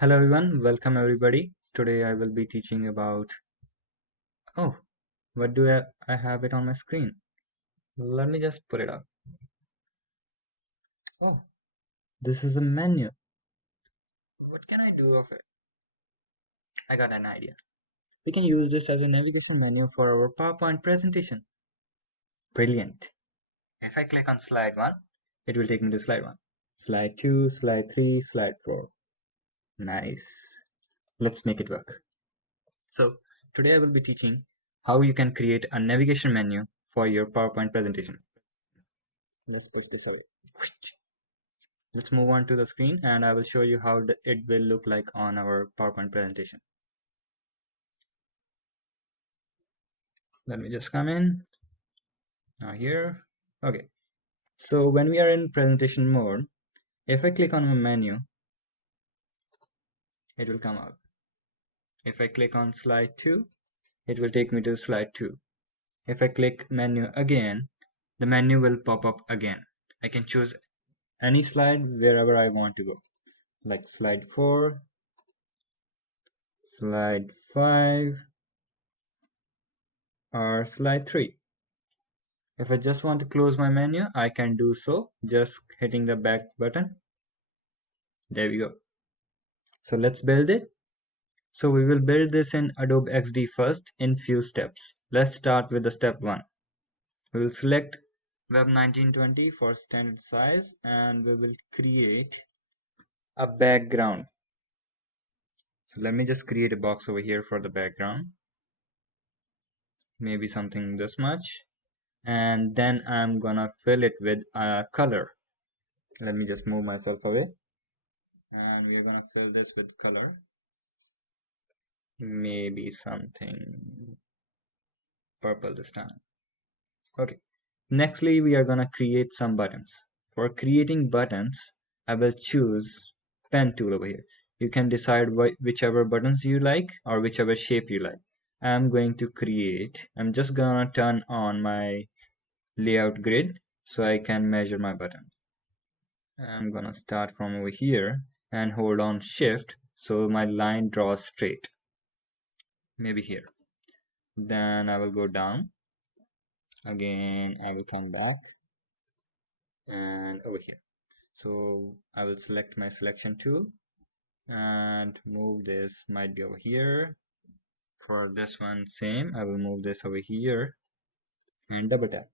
Hello everyone, welcome everybody. Today I will be teaching about, oh, what do I have it on my screen? Let me just put it up. Oh, this is a menu. What can I do of it? I got an idea. We can use this as a navigation menu for our PowerPoint presentation. Brilliant. If I click on slide 1, it will take me to slide 1. Slide 2, slide 3, slide 4. Nice. Let's make it work. So, today I will be teaching how you can create a navigation menu for your PowerPoint presentation. Let's put this away. Let's move on to the screen and I will show you how it will look like on our PowerPoint presentation. Let me just come in. Now here. Okay. So when we are in presentation mode, if I click on a menu, it will come out. If I click on slide 2, it will take me to slide 2. If I click menu again, the menu will pop up again. I can choose any slide wherever I want to go, like slide 4, slide 5, or slide 3. If I just want to close my menu, I can do so just hitting the back button. There we go. So let's build it. So we will build this in Adobe XD first in few steps. Let's start with the step 1. We will select Web 1920 for standard size and we will create a background. So let me just create a box over here for the background. Maybe something this much. And then I'm gonna fill it with a color. Let me just move myself away. And we're gonna fill this with color. Maybe something purple this time. Okay. Nextly, we are gonna create some buttons. For creating buttons, I will choose pen tool over here. You can decide whichever buttons you like or whichever shape you like. I'm just gonna turn on my layout grid so I can measure my button. I'm gonna start from over here and hold on shift so my line draws straight. Maybe here. Then I will go down. Again, I will come back and over here. So I will select my selection tool and move this, might be over here. For this one, same, I will move this over here and double tap.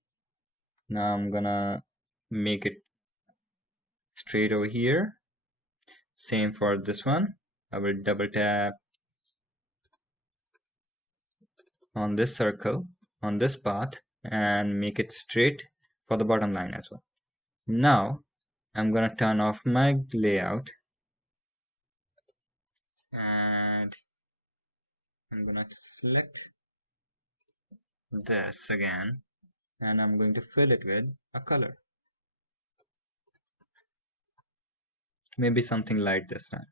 Now I'm gonna make it straight over here. Same for this one. I will double tap on this circle, on this path, and make it straight for the bottom line as well. Now I'm gonna turn off my layout and I'm gonna select this again and I'm going to fill it with a color. Maybe something light this time.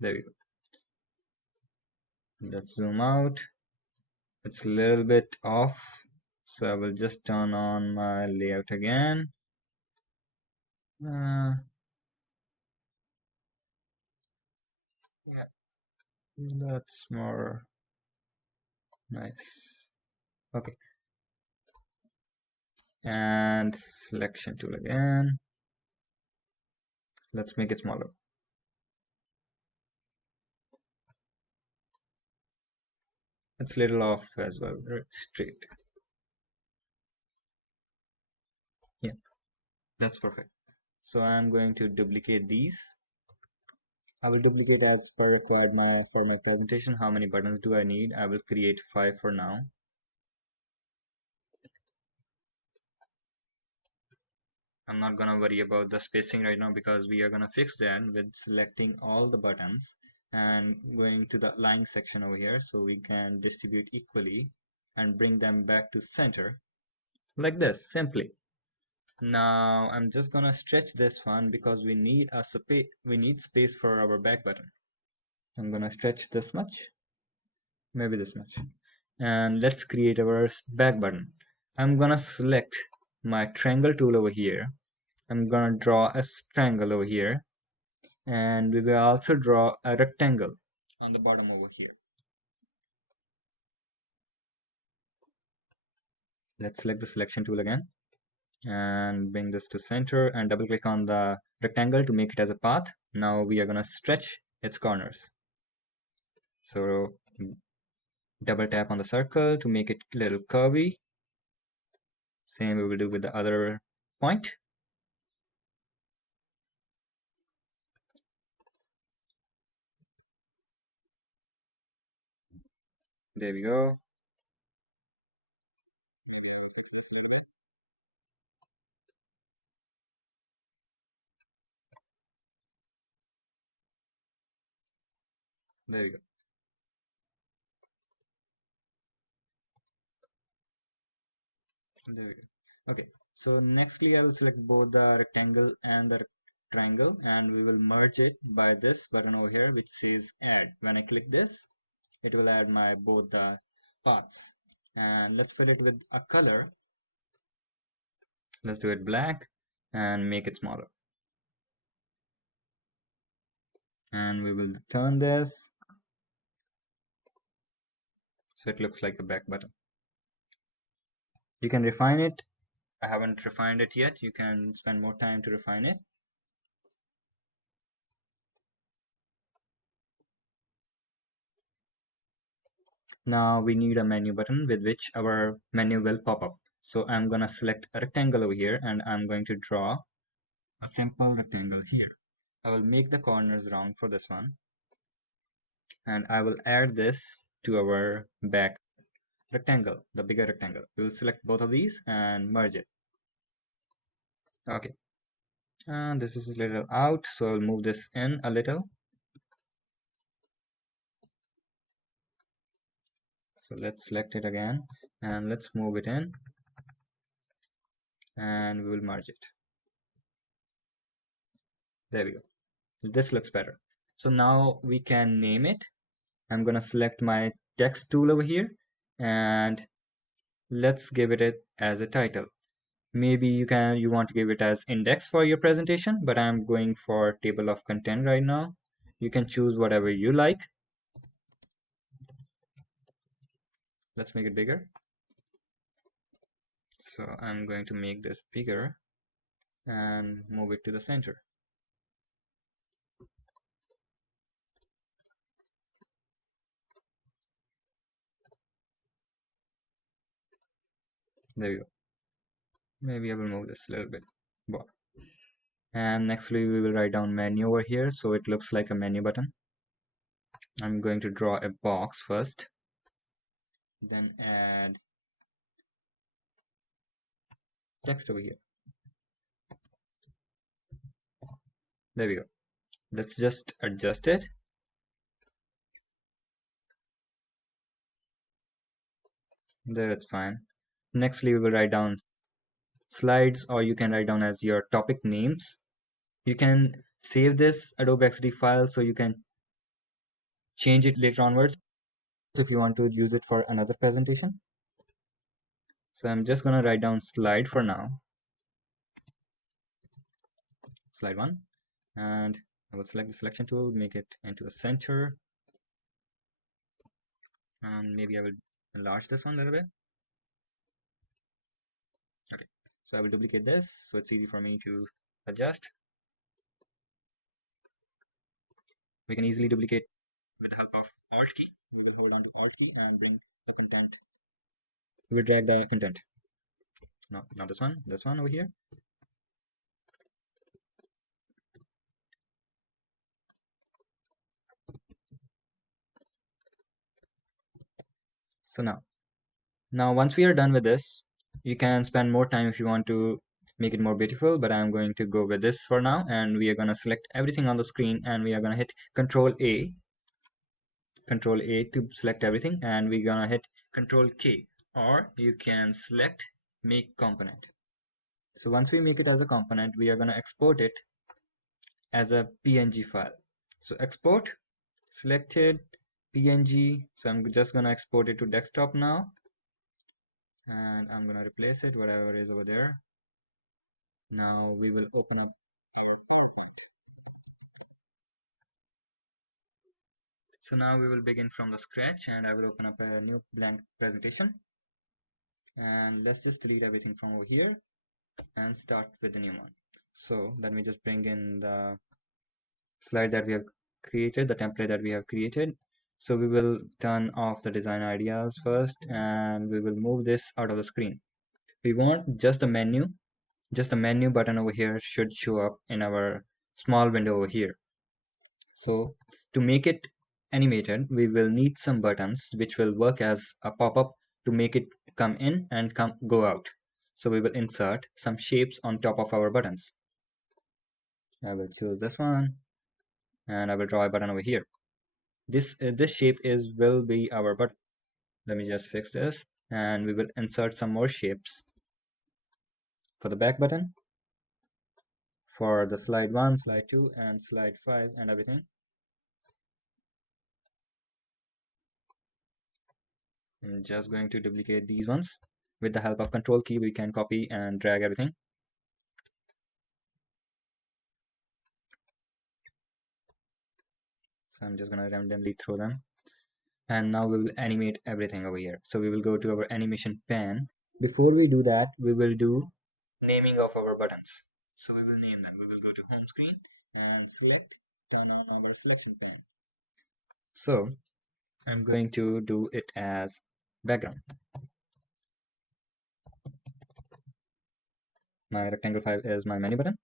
There we go. Let's zoom out. It's a little bit off, so I will just turn on my layout again. Yeah, that's more nice. Okay. And selection tool again. Let's make it smaller. It's a little off as well, straight. Yeah, that's perfect. So I'm going to duplicate these. I will duplicate as per required for my presentation. How many buttons do I need? I will create 5 for now. I'm not gonna worry about the spacing right now because we are gonna fix that with selecting all the buttons and going to the line section over here so we can distribute equally and bring them back to center like this simply. Now I'm just gonna stretch this one because we need space for our back button. I'm gonna stretch this much, maybe this much, and let's create our back button. I'm gonna select my triangle tool over here. I'm gonna draw a triangle over here And we will also draw a rectangle on the bottom over here. Let's select the selection tool again and bring this to center and double click on the rectangle to make it as a path. Now we are going to stretch its corners. So double tap on the circle to make it a little curvy. Same we will do with the other point. There we go. There we go. There we go. Okay. So nextly, I will select both the rectangle and the triangle, and we will merge it by this button over here, which says Add. When I click this, it will add my both the paths. And let's fill it with a color. Let's do it black and make it smaller. And we will turn this so it looks like a back button. You can refine it. I haven't refined it yet. You can spend more time to refine it. Now we need a menu button with which our menu will pop up. So I'm gonna select a rectangle over here and I'm going to draw a simple rectangle here. I will make the corners round for this one and I will add this to our back rectangle, the bigger rectangle. We will select both of these and merge it. Okay, and this is a little out, so I'll move this in a little. So let's select it again and let's move it in and we will merge it. There we go. This looks better. So now we can name it. I'm gonna select my text tool over here and let's give it as a title. Maybe you want to give it as index for your presentation, but I'm going for table of content right now. You can choose whatever you like. Let's make it bigger. So I'm going to make this bigger and move it to the center. There we go. Maybe I will move this a little bit more. And nextly we will write down menu over here so it looks like a menu button. I'm going to draw a box first, then add text over here. There we go. Let's just adjust it. There, it's fine. Nextly we will write down slides, or you can write down as your topic names. You can save this Adobe XD file so you can change it later onwards if you want to use it for another presentation. So I'm just going to write down slide for now. Slide 1. And I will select the selection tool, make it into the center. And maybe I will enlarge this one a little bit. Okay. So I will duplicate this so it's easy for me to adjust. We can easily duplicate with the help of Alt key. We will hold on to Alt key and bring the content. We will drag the content. No, not this one over here. So now once we are done with this, you can spend more time if you want to make it more beautiful, but I'm going to go with this for now, and we are going to select everything on the screen and we are going to hit Control A to select everything, and we're going to hit Control K, or you can select make component. So once we make it as a component, we are going to export it as a PNG file. So export, selected, PNG. So I'm just going to export it to desktop now, and I'm going to replace it whatever is over there. Now we will open up our PowerPoint. So now we will begin from the scratch, and I will open up a new blank presentation, and let's just delete everything from over here and start with a new one. So let me just bring in the slide that we have created, the template that we have created. So we will turn off the design ideas first, and we will move this out of the screen. We want just the menu button over here should show up in our small window over here. So to make it animated, we will need some buttons which will work as a pop-up to make it come in and go out. So we will insert some shapes on top of our buttons. I will choose this one, and I will draw a button over here. This shape will be our button. Let me just fix this, and we will insert some more shapes for the back button, for the slide 1, slide 2, and slide 5, and everything. I'm just going to duplicate these ones. With the help of Control key, we can copy and drag everything. So I'm just going to randomly throw them. And now we will animate everything over here. So we will go to our animation pan. Before we do that, we will do naming of our buttons. So we will name them. We will go to home screen and turn on our selection pan. So I'm going to do it as background. My rectangle 5 is my menu button.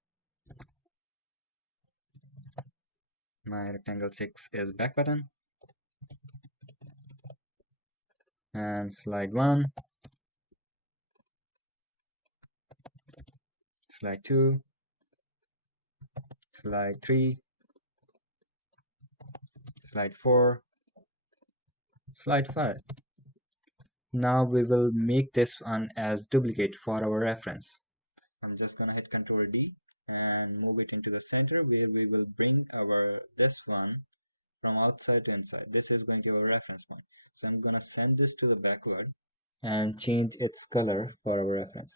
My rectangle 6 is back button. And slide 1, slide 2, slide 3, slide 4, slide 5. Now we will make this one as duplicate for our reference. I'm just gonna hit Control D and move it into the center where we will bring this one from outside to inside. This is going to be our reference point. So I'm gonna send this to the backward and change its color for our reference.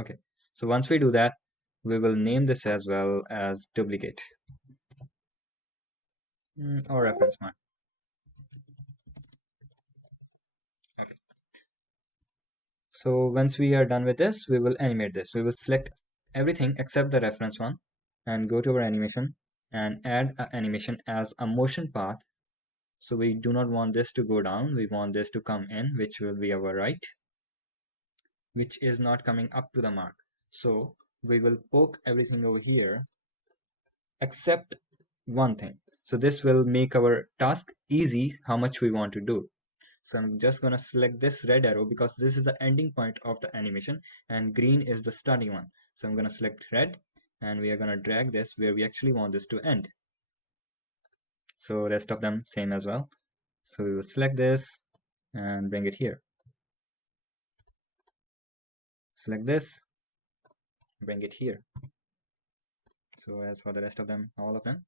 Okay, so once we do that, we will name this as well as duplicate or reference point. Okay. So once we are done with this, we will animate this. We will select everything except the reference one and go to our animation and add an animation as a motion path. So we do not want this to go down. We want this to come in, which will be our right, which is not coming up to the mark. So we will poke everything over here except one thing. So this will make our task easy how much we want to do. So I'm just going to select this red arrow because this is the ending point of the animation and green is the starting one. So I'm going to select red and we are going to drag this where we actually want this to end. So rest of them same as well. So we will select this and bring it here. Select this, bring it here. So as for the rest of them, all of them.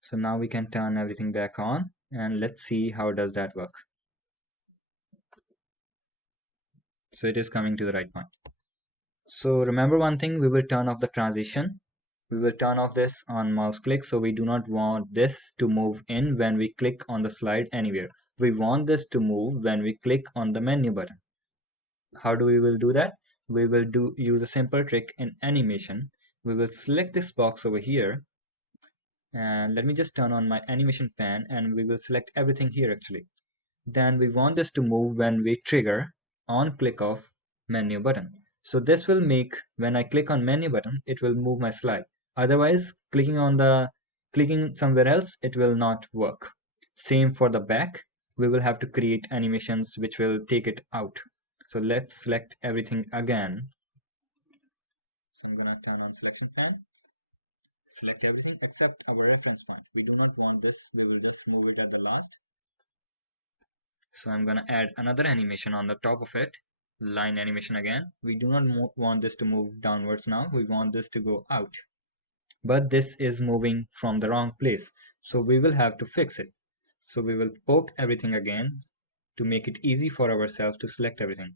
So now we can turn everything back on and let's see how does that work. So it is coming to the right point. So remember one thing, we will turn off the transition. We will turn off this on mouse click, so we do not want this to move in when we click on the slide anywhere. We want this to move when we click on the menu button. How do we will do that? We will use a simple trick in animation. We will select this box over here, and let me just turn on my animation pan, and we will select everything here actually. Then we want this to move when we trigger on click of menu button. So this will make, when I click on menu button, it will move my slide. Otherwise, clicking somewhere else, it will not work. Same for the back. We will have to create animations which will take it out. So let's select everything again. So I'm gonna turn on selection pan. Select everything except our reference point. We do not want this. We will just move it at the last. So I'm gonna add another animation on the top of it, line animation again. We do not want this to move downwards now. We want this to go out. but this is moving from the wrong place. So we will have to fix it. So we will poke everything again to make it easy for ourselves to select everything.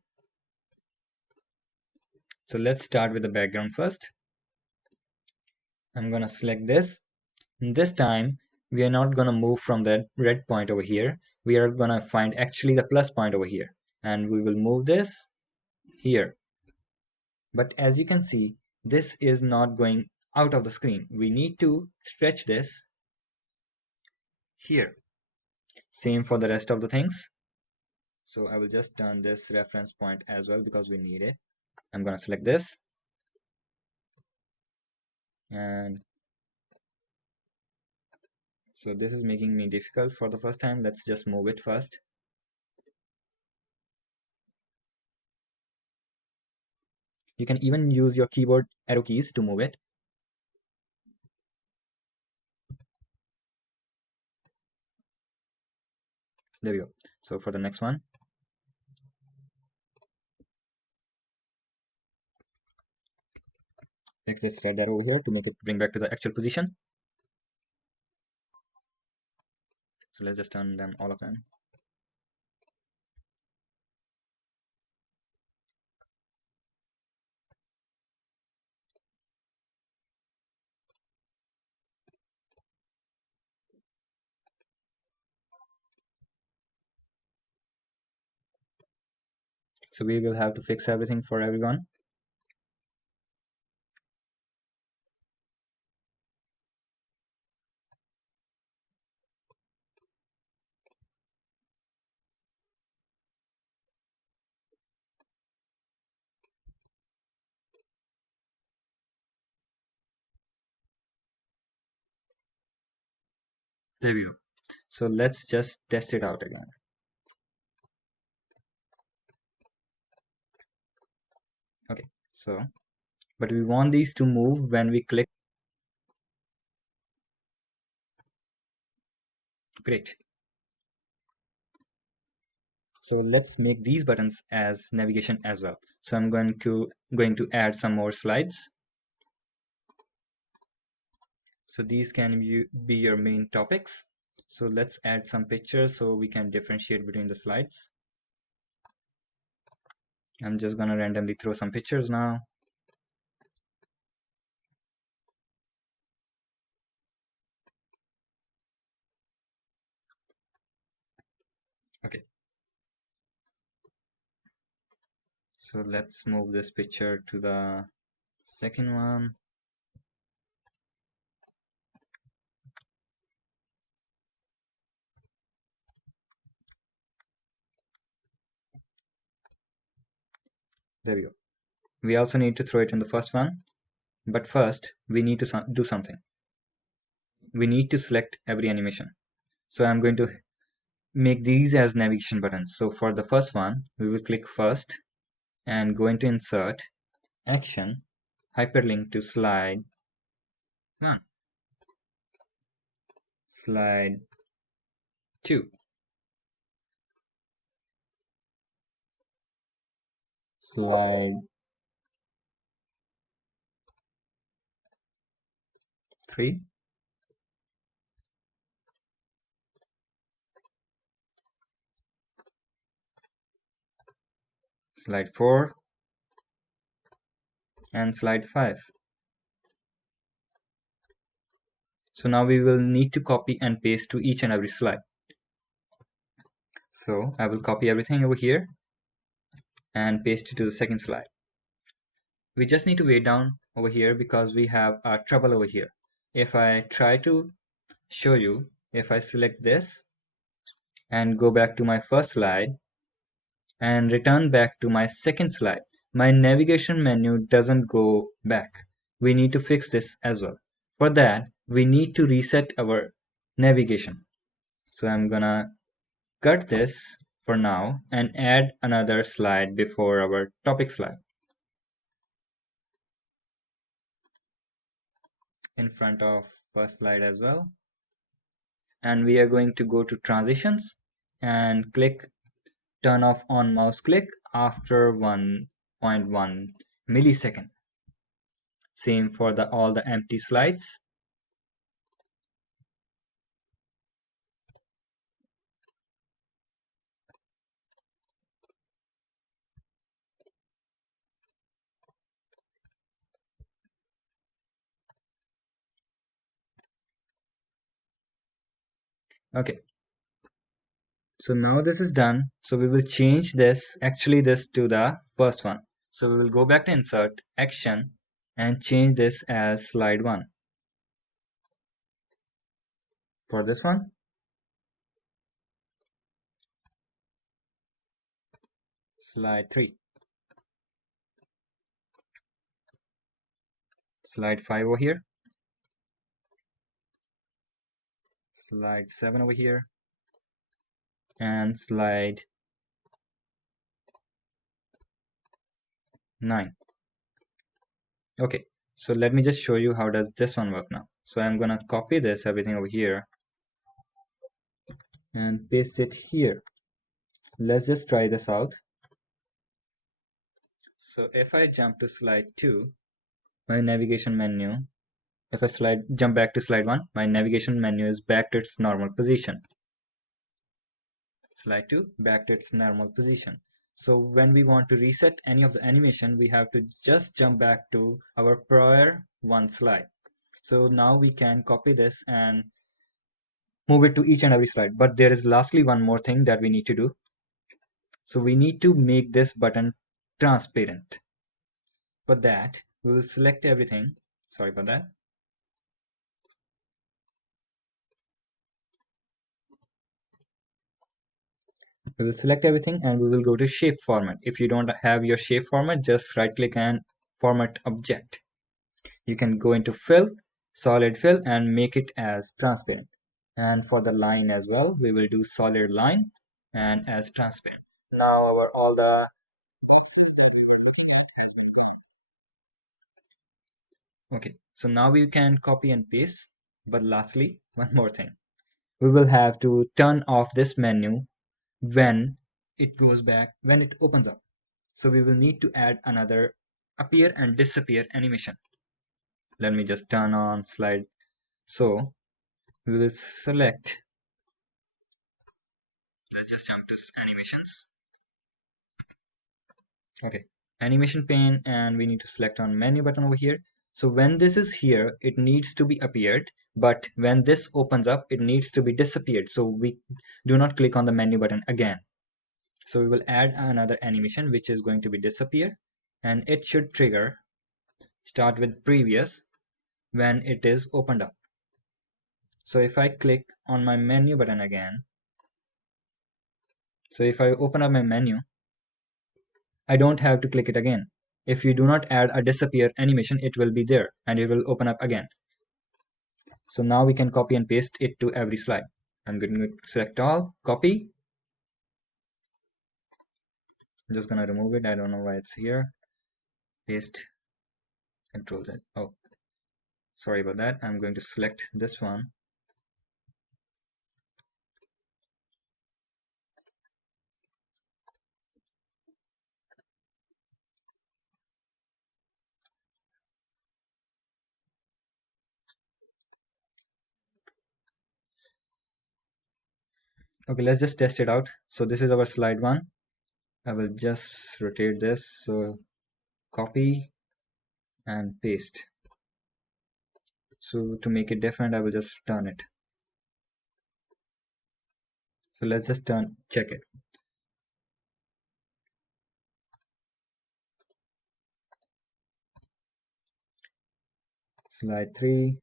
So let's start with the background first. I'm gonna select this. And this time we are not gonna move from that red point over here. We are gonna find actually the plus point over here, and we will move this here. But as you can see, this is not going out of the screen. We need to stretch this here. Same for the rest of the things. So I will just turn this reference point as well because we need it. I'm gonna select this, and so this is making me difficult for the first time. Let's just move it first. You can even use your keyboard arrow keys to move it. There we go. So for the next one, let's just slide that over here to make it bring back to the actual position. So let's just turn them, all of them. So we will have to fix everything for everyone. There we go. So let's just test it out again. Okay, so, but we want these to move when we click. Great. So let's make these buttons as navigation as well. So I'm going to add some more slides. So these can be your main topics. So let's add some pictures so we can differentiate between the slides. I'm just gonna randomly throw some pictures now. Okay. So let's move this picture to the second one. There we go. We also need to throw it in the first one, but first we need to do something. We need to select every animation. So I'm going to make these as navigation buttons. So for the first one, we will click first and go into insert, action, hyperlink to slide 1, slide 2, slide 3, slide 4, and slide 5. So now we will need to copy and paste to each and every slide. So I will copy everything over here and paste it to the second slide. We just need to way down over here because we have trouble over here. If I try to show you, if I select this and go back to my first slide and return back to my second slide, my navigation menu doesn't go back. We need to fix this as well. For that, we need to reset our navigation. So I'm gonna cut this for now and add another slide before our topic slide in front of first slide as well. And we are going to go to transitions and click turn off on mouse click after 1.1 millisecond. Same for all the empty slides. Okay, so now this is done. So we will change this, actually this to the first one. So we will go back to insert, action, and change this as slide 1. For this one, slide 3. Slide 5 over here. Slide 7 over here. And slide 9. Okay, so let me just show you how does this one work now. So I'm gonna copy this everything over here and paste it here. Let's just try this out. So if I jump to slide 2, my navigation menu, if I jump back to slide 1, my navigation menu is back to its normal position. Slide 2, back to its normal position. So when we want to reset any of the animation, we have to just jump back to our prior one slide. So now we can copy this and move it to each and every slide. But there is lastly one more thing that we need to do. So we need to make this button transparent. For that, we will select everything. Sorry about that. We will select everything and we will go to shape format. If you don't have your shape format, just right click and format object. You can go into fill, solid fill, and make it as transparent. And for the line as well, we will do solid line and as transparent. Now our all the okay, so now we can copy and paste. But lastly, one more thing. We will have to turn off this menu when it goes back, when it opens up. So we will need to add another appear and disappear animation. Let me just turn on slide. So we will select, let's just jump to animations. Okay, animation pane, and we need to select on menu button over here. So when this is here, it needs to be appeared, but when this opens up, it needs to be disappeared. So we do not click on the menu button again. So we will add another animation which is going to be disappear, and it should trigger start with previous when it is opened up. So if I click on my menu button again, so if I open up my menu, I don't have to click it again. If you do not add a disappear animation, it will be there and it will open up again. So now we can copy and paste it to every slide. I'm going to select all, copy. I'm just going to remove it. I don't know why it's here. Paste, Control Z. Oh, sorry about that. I'm going to select this one. Okay, let's just test it out. So this is our slide 1. I will just rotate this. So copy and paste. So to make it different, I will just turn it. So let's just check it. Slide 3.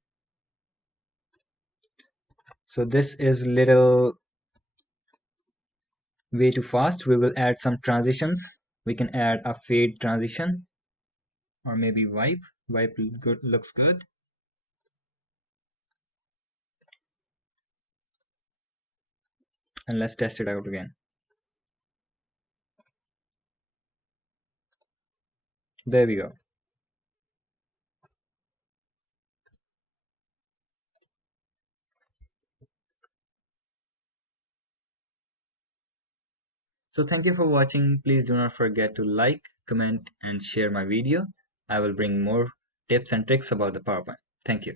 So this is little way too fast. We will add some transitions. We can add a fade transition or maybe wipe. Wipe good, looks good. And let's test it out again. There we go. So thank you for watching. Please do not forget to like, comment, and share my video. I will bring more tips and tricks about the PowerPoint. Thank you.